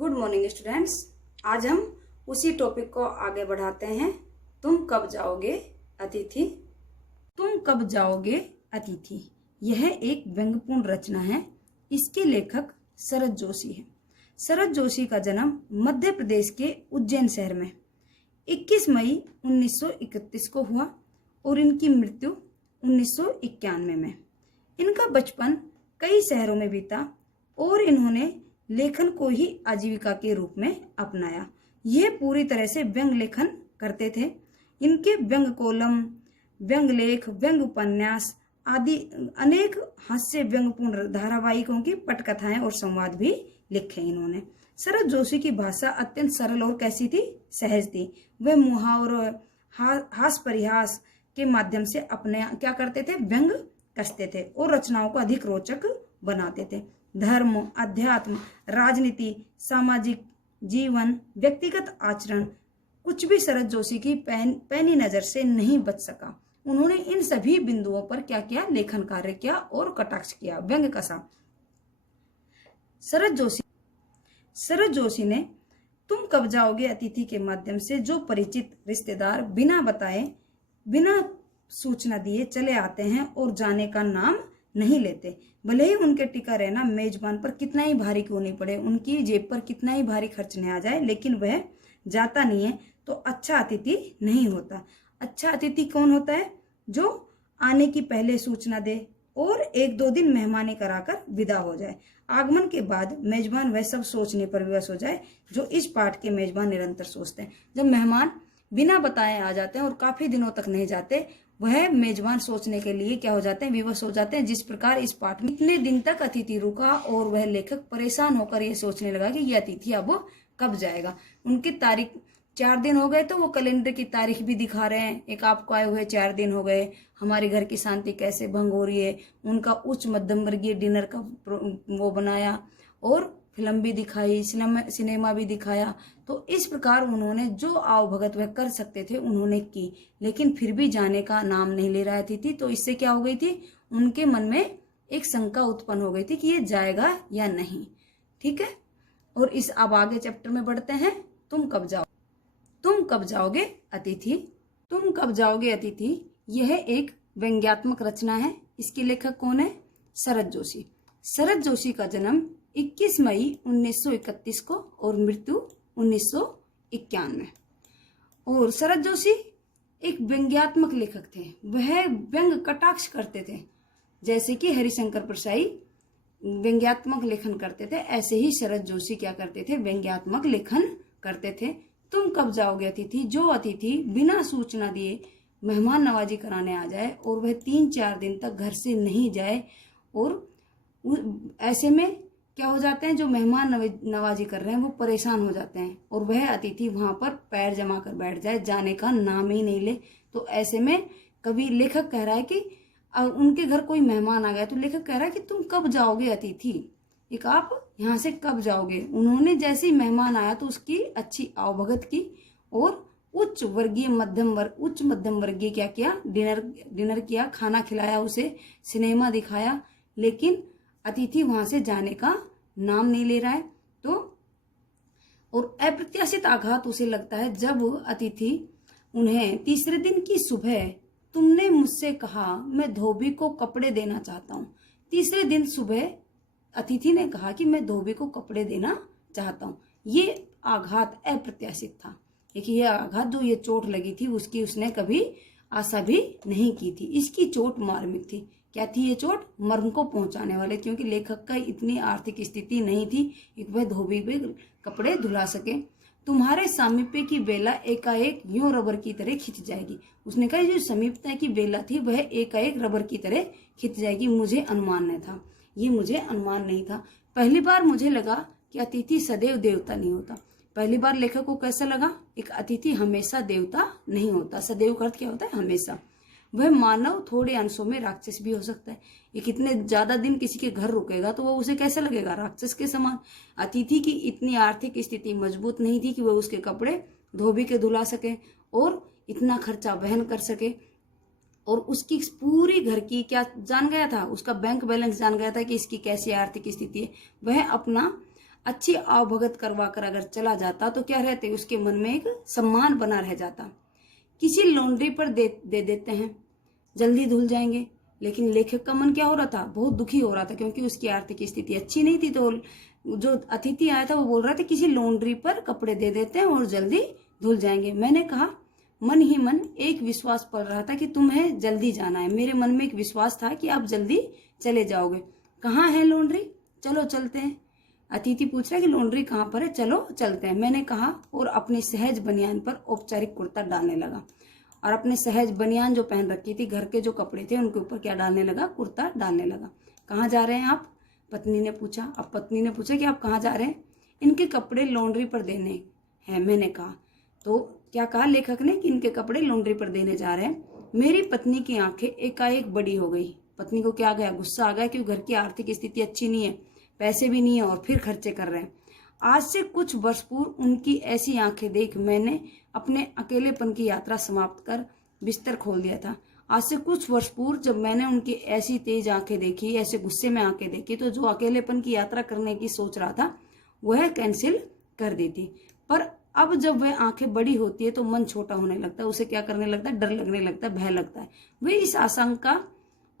Good morning students. आज हम उसी टॉपिक को आगे बढ़ाते हैं। तुम कब जाओगे अतिथि। तुम कब जाओगे अतिथि यह एक व्यंग्यपूर्ण रचना है। इसके लेखक शरद जोशी हैं। शरद जोशी का जन्म मध्य प्रदेश के उज्जैन शहर में 21 मई 1931 को हुआ और इनकी मृत्यु 1991 में। इनका बचपन कई शहरों में बीता और इन्होंने लेखन को ही आजीविका के रूप में अपनाया। यह पूरी तरह से व्यंग लेखन करते थे। इनके व्यंग कोलम, व्यंग लेख, व्यंग उपन्यास आदि अनेक हास्य व्यंगपूर्ण धारावाहिकों की पटकथाएं और संवाद भी लिखे इन्होंने। शरद जोशी की भाषा अत्यंत सरल और कैसी थी, सहज थी। वह मुहावरों, हास परिहास के माध्यम से अपने क्या करते थे, व्यंग कसते थे और रचनाओं को अधिक रोचक बनाते थे। धर्म, अध्यात्म, राजनीति, सामाजिक जीवन, व्यक्तिगत आचरण कुछ भी शरद जोशी की पैनी नजर से नहीं बच सका। उन्होंने इन सभी बिंदुओं पर क्या किया, लेखन कार्य किया और कटाक्ष किया, व्यंग कसा। शरद जोशी ने तुम कब जाओगे अतिथि के माध्यम से जो परिचित रिश्तेदार बिना बताए, बिना सूचना दिए चले आते हैं और जाने का नाम नहीं लेते, भले ही उनके टिका रहना मेजबान पर कितना ही भारी क्यों नहीं पड़े, उनकी जेब पर कितना ही भारी खर्च नहीं आ जाए, लेकिन वह जाता नहीं है तो अच्छा अतिथि नहीं होता। अच्छा अतिथि कौन होता है? जो आने की पहले सूचना दे और 1-2 दिन मेहमानी कराकर विदा हो जाए। आगमन के बाद मेजबान वह सब सोचने पर विवश हो जाए जो इस पाठ के मेजबान निरंतर सोचते हैं। जब मेहमान बिना बताए आ जाते हैं और काफी दिनों तक नहीं जाते, वह मेजबान सोचने के लिए क्या हो जाते हैं, विवश हो जाते हैं। जिस प्रकार इस पाठ में इतने दिन तक अतिथि रुका और वह लेखक परेशान होकर ये सोचने लगा कि ये अतिथि अब कब जाएगा। उनकी तारीख 4 दिन हो गए तो वो कैलेंडर की तारीख भी दिखा रहे हैं। एक आपको आए हुए 4 दिन हो गए, हमारे घर की शांति कैसे भंग हो रही है। उनका उच्च मध्यम वर्गीय डिनर का वो बनाया और फिल्म भी दिखाई, सिनेमा भी दिखाया। तो इस प्रकार उन्होंने जो आवभगत वह कर सकते थे उन्होंने की, लेकिन फिर भी जाने का नाम नहीं ले रहा थी। तो इससे क्या हो गई थी, उनके मन में एक शंका उत्पन्न हो गई थी कि ये जाएगा या नहीं। ठीक है, और इस अब आगे चैप्टर में बढ़ते हैं। तुम कब जाओगे अतिथि। तुम कब जाओगे अतिथि यह एक व्यंग्यात्मक रचना है। इसके लेखक कौन है? शरद जोशी। शरद जोशी का जन्म 21 मई 1931 को और मृत्यु 1991 में। और शरद जोशी एक व्यंग्यात्मक लेखक थे। वह व्यंग कटाक्ष करते थे। जैसे कि हरिशंकर परसाई व्यंग्यात्मक लेखन करते थे, ऐसे ही शरद जोशी क्या करते थे, व्यंग्यात्मक लेखन करते थे। तुम कब जाओगे अतिथि, जो अतिथि बिना सूचना दिए मेहमान नवाजी कराने आ जाए और वह 3-4 दिन तक घर से नहीं जाए, और ऐसे में क्या हो जाते हैं, जो मेहमान नवाजी कर रहे हैं वो परेशान हो जाते हैं और वह अतिथि वहां पर पैर जमा कर बैठ जाए, जाने का नाम ही नहीं ले। तो ऐसे में कभी लेखक कह रहा है कि उनके घर कोई मेहमान आ गया, तो लेखक कह रहा है कि तुम कब जाओगे अतिथि, एक आप यहाँ से कब जाओगे। उन्होंने जैसे ही मेहमान आया तो उसकी अच्छी आवभगत की और उच्च मध्यम वर्गीय क्या किया, डिनर किया, खाना खिलाया, उसे सिनेमा दिखाया, लेकिन अतिथि वहां से जाने का नाम नहीं ले रहा है। तो और अप्रत्याशित आघात उसे लगता है जब अतिथि उन्हें तीसरे दिन की सुबह, तुमने मुझसे कहा मैं धोबी को कपड़े देना चाहता हूँ। तीसरे दिन सुबह अतिथि ने कहा कि मैं धोबी को कपड़े देना चाहता हूँ। ये आघात अप्रत्याशित था। देखिए, ये आघात जो ये चोट लगी थी उसकी उसने कभी आशा भी नहीं की थी। इसकी चोट मार्मिक थी। क्या थी ये चोट? मर्म को पहुंचाने वाले, क्योंकि लेखक का इतनी आर्थिक स्थिति नहीं थी कि वह धोबी पे कपड़े धुला सके। तुम्हारे सामीप्य की बेला एकाएक यूं रबर की तरह खिंच जाएगी। उसने कहा जो समीपता की बेला थी वह एकाएक रबर की तरह खिंच जाएगी। मुझे अनुमान नहीं था, ये मुझे अनुमान नहीं था। पहली बार मुझे लगा कि अतिथि सदैव देवता नहीं होता। पहली बार लेखक को कैसा लगा, एक अतिथि हमेशा देवता नहीं होता। सदैव का अर्थ क्या होता है, हमेशा। वह मानव थोड़े अंशों में राक्षस भी हो सकता है। ये कितने ज्यादा दिन किसी के घर रुकेगा तो वो उसे कैसा लगेगा, राक्षस के समान। अतिथि की इतनी आर्थिक स्थिति मजबूत नहीं थी कि वह उसके कपड़े धोबी के धुला सके और इतना खर्चा वहन कर सके। और उसकी पूरी घर की क्या जान गया था, उसका बैंक बैलेंस जान गया था कि इसकी कैसी आर्थिक स्थिति है। वह अपना अच्छी आवभगत करवा कर अगर चला जाता तो क्या रहते, उसके मन में एक सम्मान बना रह जाता। किसी लॉन्ड्री पर दे देते हैं, जल्दी धुल जाएंगे। लेकिन लेखक का मन क्या हो रहा था, बहुत दुखी हो रहा था, क्योंकि उसकी आर्थिक स्थिति अच्छी नहीं थी। तो जो अतिथि आया था वो बोल रहा था किसी लॉन्ड्री पर कपड़े दे देते हैं और जल्दी धुल जाएंगे। मैंने कहा मन ही मन एक विश्वास पड़ रहा था कि तुम्हें जल्दी जाना है। मेरे मन में एक विश्वास था कि आप जल्दी चले जाओगे। कहाँ है लॉन्ड्री, चलो चलते हैं। अतिथि पूछ रहा है कि लॉन्ड्री कहाँ पर है, चलो चलते हैं। मैंने कहा और अपनी सहज बनियान पर औपचारिक कुर्ता डालने लगा। और अपने सहज बनियान जो पहन रखी थी, घर के जो कपड़े थे उनके ऊपर क्या डालने लगा, कुर्ता डालने लगा। कहाँ जा रहे हैं आप, पत्नी ने पूछा। अब पत्नी ने पूछा कि आप कहाँ जा रहे हैं। इनके कपड़े लॉन्ड्री पर देने हैं, मैंने कहा। तो क्या कहा लेखक ने कि इनके कपड़े लॉन्ड्री पर देने जा रहे हैं। मेरी पत्नी की आंखें एकाएक बड़ी हो गई। पत्नी को क्या गया, गुस्सा आ गया कि घर की आर्थिक स्थिति अच्छी नहीं है, पैसे भी नहीं है और फिर खर्चे कर रहे हैं। आज से कुछ वर्ष पूर्व उनकी ऐसी आंखें देख मैंने अपने अकेलेपन की यात्रा समाप्त कर बिस्तर खोल दिया था। आज से कुछ वर्ष पूर्व जब मैंने उनकी ऐसी तेज आंखें देखी, ऐसे गुस्से में आंखें देखी, तो जो अकेलेपन की यात्रा करने की सोच रहा था वह कैंसिल कर दी थी। पर अब जब वह आंखें बड़ी होती है तो मन छोटा होने लगता है, उसे क्या करने लगता है, डर लगने लगता है, भय लगता है। वह इस आशंका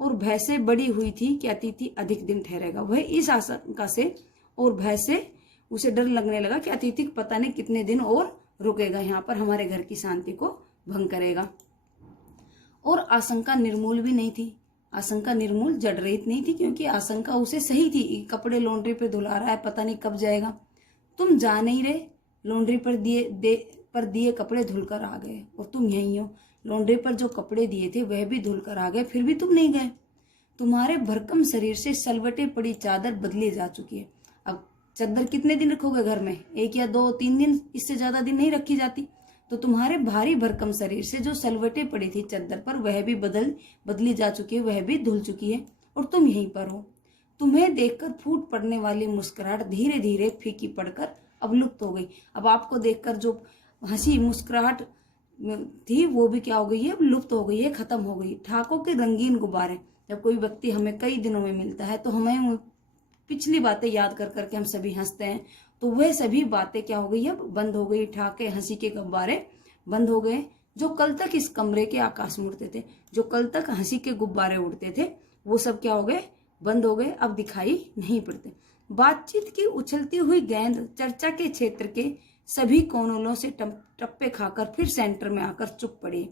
और भय से बड़ी हुई थी कि अतिथि अधिक दिन ठहरेगा। वह इस आशंका से और भय से उसे डर लगने लगा कि अतिथि पता नहीं कितने दिन और रुकेगा यहाँ पर, हमारे घर की शांति को भंग करेगा। और आशंका निर्मूल भी नहीं थी, आशंका निर्मूल जड़ रहित नहीं थी, क्योंकि आशंका उसे सही थी। कपड़े लॉन्ड्री पे धुला रहा है, पता नहीं कब जाएगा। तुम जा नहीं रहे, लॉन्ड्री पर दिए कपड़े धुलकर आ गए और तुम यहीं हो। लॉन्ड्री पर जो कपड़े दिए थे वह भी धुलकर आ गए, फिर भी तुम नहीं गए। तुम्हारे भरकम शरीर से सलवटे पड़ी चादर बदली जा चुकी है। अब चादर कितने दिन रखोगे घर में, 1 या 2 3 दिन, इससे ज्यादा दिन नहीं रखी जाती। तो तुम्हारे भारी भरकम शरीर से जो सलवटे पड़ी थी चादर पर वह भी बदली जा चुकी है, वह भी धुल चुकी है और तुम यहीं पर हो। तुम्हें देखकर फूट पड़ने वाली मुस्कुराहट धीरे धीरे फीकी पड़कर अब लुप्त हो गई। अब आपको देखकर जो हंसी मुस्कुराहट थी वो भी क्या हो गई है, अब लुप्त हो गई है, खत्म हो गई। ठाकों के रंगीन गुब्बारे, जब कोई व्यक्ति हमें कई दिनों में मिलता है तो हमें पिछली बातें याद कर करके हम सभी हंसते हैं, तो वह सभी बातें क्या हो गई, अब बंद हो गई। ठाके हंसी के गुब्बारे बंद हो गए। जो कल तक इस कमरे के आकाश में उड़ते थे, जो कल तक हंसी के गुब्बारे उड़ते थे, वो सब क्या हो गए, बंद हो गए, अब दिखाई नहीं पड़ते। बातचीत की उछलती हुई गेंद चर्चा के क्षेत्र के सभी कोनों से टप्पे खाकर फिर सेंटर में आकर चुप पड़ी।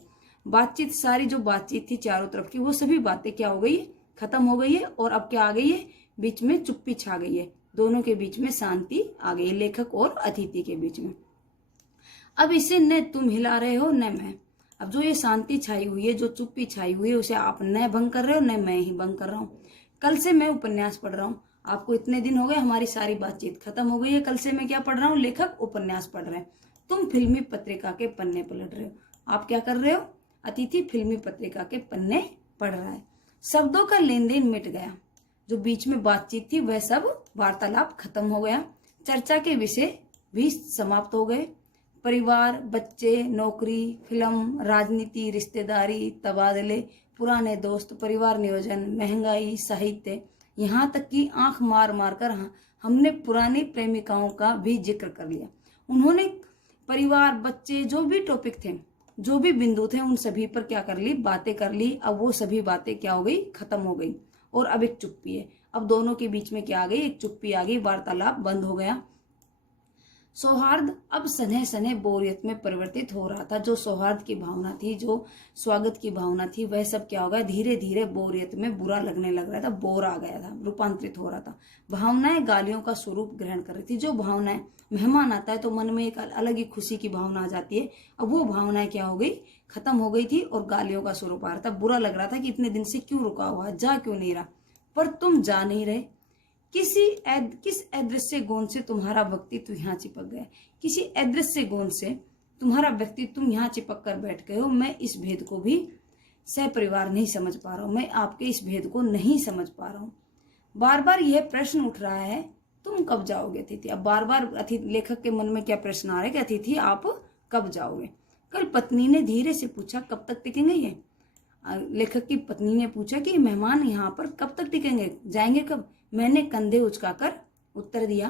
बातचीत, सारी जो बातचीत थी चारों तरफ की, वो सभी बातें क्या हो गई है, खत्म हो गई है। और अब क्या आ गई है, बीच में चुप्पी छा गई है, दोनों के बीच में शांति आ गई, लेखक और अतिथि के बीच में। अब इसे न तुम हिला रहे हो न मैं। अब जो ये शांति छाई हुई है, जो चुप्पी छाई हुई है, उसे आप न भंग कर रहे हो न मैं ही भंग कर रहा हूँ। कल से मैं उपन्यास पढ़ रहा हूँ, आपको इतने दिन हो गए, हमारी सारी बातचीत खत्म हो गई है। कल से मैं क्या पढ़ रहा हूँ, लेखक उपन्यास पढ़ रहे हैं। तुम फिल्मी पत्रिका के पन्ने पलट रहे हो। आप क्या कर रहे हो, अतिथि फिल्मी पत्रिका के पन्ने पढ़ रहा है। शब्दों का लेन देन मिट गया, जो बीच में बातचीत थी वह सब वार्तालाप खत्म हो गया। चर्चा के विषय भी समाप्त हो गए। परिवार, बच्चे, नौकरी, फिल्म, राजनीति, रिश्तेदारी, तबादले, पुराने दोस्त, परिवार नियोजन, महंगाई, साहित्य, यहाँ तक कि आंख मार मार कर हमने पुरानी प्रेमिकाओं का भी जिक्र कर लिया। उन्होंने परिवार, बच्चे, जो भी टॉपिक थे, जो भी बिंदु थे, उन सभी पर क्या कर ली, बातें कर ली। अब वो सभी बातें क्या हो गई, खत्म हो गई और अब एक चुप्पी है। अब दोनों के बीच में क्या आ गई, एक चुप्पी आ गई, वार्तालाप बंद हो गया। सौहार्द अब सने सने बोरियत में परिवर्तित हो रहा था। जो सौहार्द की भावना थी, जो स्वागत की भावना थी, वह सब क्या होगा, धीरे धीरे बोरियत में बुरा लगने लग रहा था, बोर आ गया था, रूपांतरित हो रहा था। भावनाएं गालियों का स्वरूप ग्रहण कर रही थी। जो भावनाएं, मेहमान आता है तो मन में एक अलग ही खुशी की भावना आ जाती है, अब वो भावनाएं क्या हो गई, खत्म हो गई थी और गालियों का स्वरूप आ रहा था। बुरा लग रहा था कि इतने दिन से क्यों रुका हुआ, जा क्यों नहीं रहा। पर तुम जा नहीं रहे। किस अदृश्य गोंद से तुम्हारा व्यक्तित्व यहाँ चिपक गया, किसी अदृश्य गोंद से तुम्हारा व्यक्तित्व तुम यहाँ चिपक कर बैठ गए हो। मैं इस भेद को भी सपरिवार नहीं समझ पा रहा हूँ, मैं आपके इस भेद को नहीं समझ पा रहा हूँ। बार बार यह प्रश्न उठ रहा है, तुम कब जाओगे अतिथि। अब बार बार लेखक के मन में क्या प्रश्न आ रहा है कि अतिथि आप कब जाओगे। कल पत्नी ने धीरे से पूछा, कब तक टिकेंगे ये। लेखक की पत्नी ने पूछा कि मेहमान यहाँ पर कब तक टिकेंगे, जाएंगे कब। मैंने कंधे उचकाकर उत्तर दिया,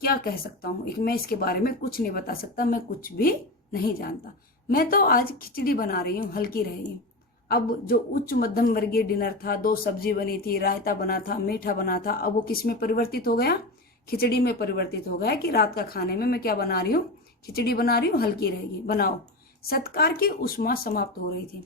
क्या कह सकता हूँ, एक मैं इसके बारे में कुछ नहीं बता सकता, मैं कुछ भी नहीं जानता। मैं तो आज खिचड़ी बना रही हूँ, हल्की रहेगी। अब जो उच्च मध्यम वर्गीय डिनर था, 2 सब्जी बनी थी, रायता बना था, मीठा बना था, अब वो किस में परिवर्तित हो गया, खिचड़ी में परिवर्तित हो गया कि रात का खाने में मैं क्या बना रही हूँ, खिचड़ी बना रही हूँ, हल्की रहेगी, बनाओ। सत्कार की उष्मा समाप्त हो रही थी।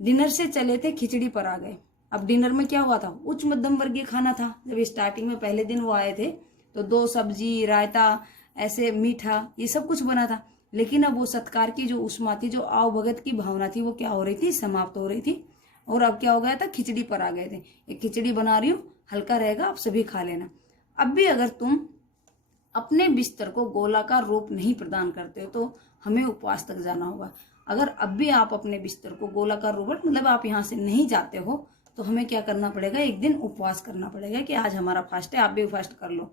डिनर से चले थे, खिचड़ी पर आ गए। अब डिनर में क्या हुआ था, उच्च मध्यम वर्गीय खाना था। जब स्टार्टिंग में पहले दिन वो आए थे तो 2 सब्जी, रायता, ऐसे मीठा, ये सब कुछ बना था। लेकिन अब वो सत्कार की जो उष्मा थी, जो आव भगत की भावना थी, वो क्या हो रही थी, समाप्त हो रही थी। और अब क्या हो गया था, खिचड़ी पर आ गए थे। एक खिचड़ी बना रही हूँ, हल्का रहेगा, आप सभी खा लेना। अब भी अगर तुम अपने बिस्तर को गोलाकार रूप नहीं प्रदान करते हो तो हमें उपवास तक जाना होगा। अगर अब भी आप अपने बिस्तर को गोलाकार रूप, मतलब आप यहाँ से नहीं जाते हो, तो हमें क्या करना पड़ेगा, एक दिन उपवास करना पड़ेगा कि आज हमारा फास्ट है, आप भी फास्ट कर लो।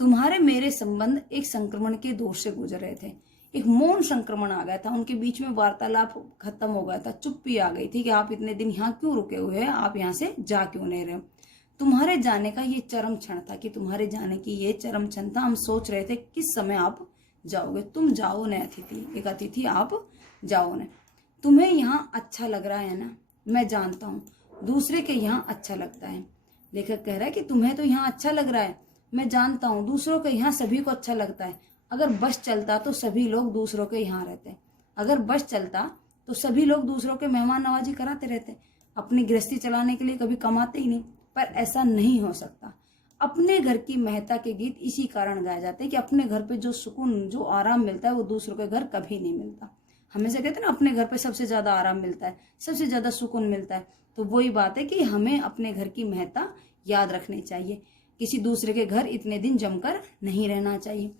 तुम्हारे मेरे संबंध एक संक्रमण के दौर से गुजर रहे थे। एक मौन संक्रमण आ गया था, उनके बीच में वार्तालाप खत्म हो गया था, चुप्पी आ गई थी कि आप इतने दिन यहाँ क्यों रुके हुए हैं, आप यहाँ से जा क्यों नहीं रहे हो। तुम्हारे जाने का ये चरम क्षण था, कि तुम्हारे जाने की ये चरम क्षण था। हम सोच रहे थे किस समय आप जाओगे। तुम जाओ न अतिथि, एक अतिथि आप जाओ न। तुम्हें यहाँ अच्छा लग रहा है ना, मैं जानता हूँ दूसरे के यहाँ अच्छा लगता है। लेखक कह रहा है कि तुम्हें तो यहाँ अच्छा लग रहा है, मैं जानता हूँ दूसरों के यहाँ सभी को अच्छा लगता है। अगर बस चलता तो सभी लोग दूसरों के यहाँ रहते, अगर बस चलता तो सभी लोग दूसरों के मेहमान नवाजी कराते रहते, अपनी गृहस्थी चलाने के लिए कभी कमाते ही नहीं। पर ऐसा नहीं हो सकता। अपने घर की महत्ता के गीत इसी कारण गाए जाते हैं कि अपने घर पे जो सुकून, जो आराम मिलता है, वो दूसरों के घर कभी नहीं मिलता। हमेशा कहते हैं ना, अपने घर पे सबसे ज्यादा आराम मिलता है, सबसे ज्यादा सुकून मिलता है। तो वही बात है कि हमें अपने घर की महत्ता याद रखनी चाहिए। किसी दूसरे के घर इतने दिन जमकर नहीं रहना चाहिए।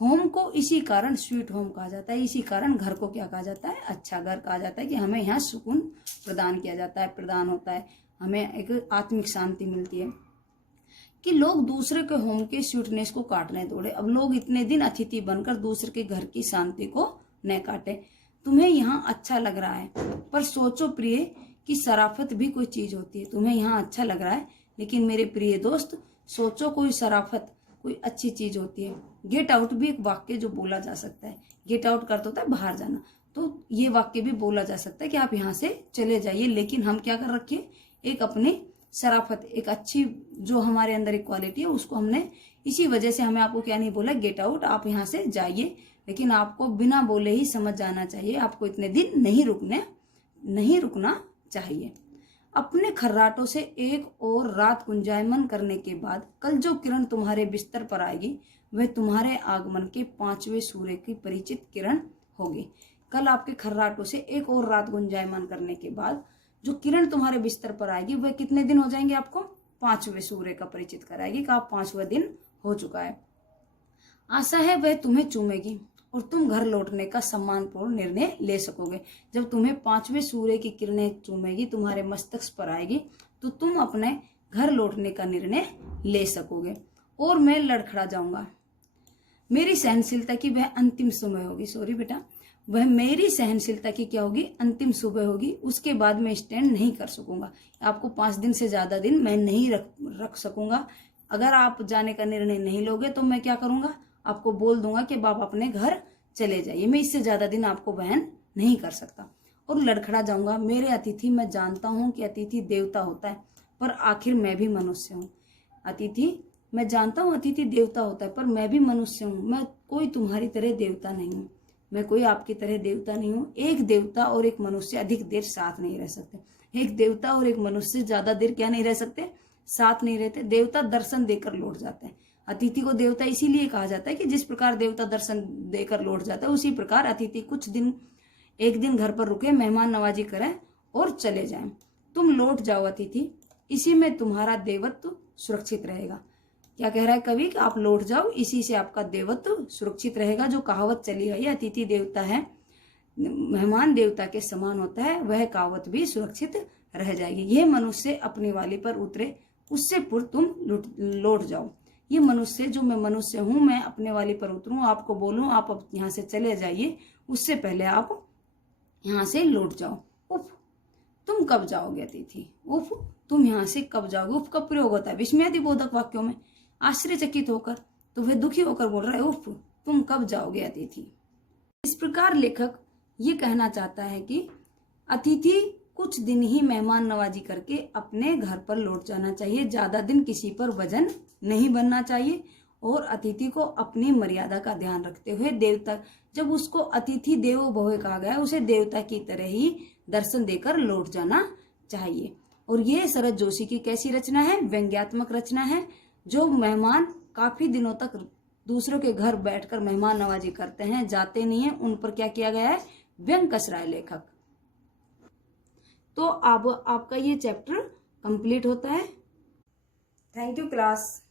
होम को इसी कारण स्वीट होम कहा जाता है, इसी कारण घर को क्या कहा जाता है, अच्छा घर कहा जाता है, कि हमें यहाँ सुकून प्रदान किया जाता है, प्रदान होता है, हमें एक आत्मिक शांति मिलती है। कि लोग दूसरे के होम के स्वीटनेस को काटने दौड़े। अब लोग इतने दिन अतिथि बनकर दूसरे के घर की शांति को न काटे। तुम्हें यहाँ अच्छा लग रहा है, पर सोचो प्रिय कि शराफत भी कोई चीज होती है। तुम्हें यहाँ अच्छा लग रहा है, लेकिन मेरे प्रिय दोस्त सोचो, कोई शराफत, कोई अच्छी चीज होती है। गेट आउट भी एक वाक्य जो बोला जा सकता है। गेट आउट करता होता है बाहर जाना, तो ये वाक्य भी बोला जा सकता है कि आप यहाँ से चले जाइए। लेकिन हम क्या कर रखे, एक अपनी शराफत, एक अच्छी जो हमारे अंदर एक क्वालिटी है, उसको हमने, इसी वजह से हमें आपको क्या नहीं बोला, गेट आउट, आप यहाँ से जाइए। लेकिन आपको बिना बोले ही समझ जाना चाहिए, आपको इतने दिन नहीं रुकना चाहिए। अपने खर्राटों से एक और रात गुंजायमान करने के बाद कल जो किरण तुम्हारे बिस्तर पर आएगी, वह तुम्हारे आगमन के 5वें सूर्य की परिचित किरण होगी। कल आपके खर्राटों से एक और रात गुंजायमान करने के बाद जो किरण तुम्हारे बिस्तर पर आएगी, वह कितने दिन हो जाएंगे, आपको 5वें सूर्य का परिचित कराएगी कि आप 5वां दिन हो चुका है। आशा है वह तुम्हें चूमेगी और तुम घर लौटने का सम्मानपूर्ण निर्णय ले सकोगे। जब तुम्हें 5वें सूर्य की किरणें चूमेगी, तुम्हारे मस्तिष्क पर आएगी, तो तुम अपने घर लौटने का निर्णय ले सकोगे। और मैं लड़खड़ा जाऊंगा। मेरी सहनशीलता की वह अंतिम समय होगी, सॉरी बेटा, वह मेरी सहनशीलता की क्या होगी, अंतिम सुबह होगी। उसके बाद मैं स्टैंड नहीं कर सकूंगा। आपको 5 दिन से ज्यादा दिन मैं नहीं रख सकूंगा। अगर आप जाने का निर्णय नहीं लोगे तो मैं क्या करूंगा, आपको बोल दूंगा कि आप अपने घर चले जाइए। मैं इससे ज्यादा दिन आपको वहन नहीं कर सकता। और लड़खड़ा जाऊंगा, मेरे अतिथि, मैं जानता हूं कि अतिथि देवता होता है, पर आखिर मैं भी मनुष्य हूँ। अतिथि, मैं जानता हूँ अतिथि देवता होता है, पर मैं भी मनुष्य हूँ। मैं कोई तुम्हारी तरह देवता नहीं हूँ, मैं कोई आपकी तरह देवता नहीं हूँ। एक देवता और एक मनुष्य अधिक देर साथ नहीं रह सकते। एक देवता और एक मनुष्य ज्यादा देर क्या नहीं रह सकते, साथ नहीं रहते। देवता दर्शन देकर लौट जाते हैं। अतिथि को देवता इसीलिए कहा जाता है कि जिस प्रकार देवता दर्शन देकर लौट जाता है, उसी प्रकार अतिथि कुछ दिन, एक दिन घर पर रुके, मेहमान नवाजी करें और चले जाएं। तुम लौट जाओ अतिथि, इसी में तुम्हारा देवत्व सुरक्षित रहेगा। क्या कह रहा है कवि, कि आप लौट जाओ, इसी से आपका देवत्व सुरक्षित रहेगा। जो कहावत चली है, अतिथि देवता है, मेहमान देवता के समान होता है, वह कहावत भी सुरक्षित रह जाएगी। यह मनुष्य अपनी वाली पर उतरे, उससे पूर्व तुम लौट जाओ। ये मनुष्य, जो मैं मनुष्य हूं, मैं अपने वाली पर उतरूं, आपको बोलूं आप अब यहाँ से चले जाइए, उससे पहले आप यहाँ से लौट जाओ। उफ, तुम कब जाओगे अतिथि, उफ, तुम यहाँ से कब जाओगे। उफ का प्रयोग होता है विस्मयादिबोधक वाक्यों में। आश्चर्यचकित होकर, तो वह दुखी होकर बोल रहा है, उफ तुम कब जाओगे अतिथि। इस प्रकार लेखक ये कहना चाहता है कि अतिथि कुछ दिन ही मेहमान नवाजी करके अपने घर पर लौट जाना चाहिए, ज्यादा दिन किसी पर वजन नहीं बनना चाहिए, और अतिथि को अपनी मर्यादा का ध्यान रखते हुए देवता, जब उसको अतिथि देवो भव कहा गया, उसे देवता की तरह ही दर्शन देकर लौट जाना चाहिए। और ये शरद जोशी की कैसी रचना है, व्यंग्यात्मक रचना है, जो मेहमान काफी दिनों तक दूसरों के घर बैठकर मेहमान नवाजी करते हैं, जाते नहीं है, उन पर क्या किया गया है, व्यंग कस रहा है लेखक। तो अब आपका ये चैप्टर कंप्लीट होता है। Thank you class.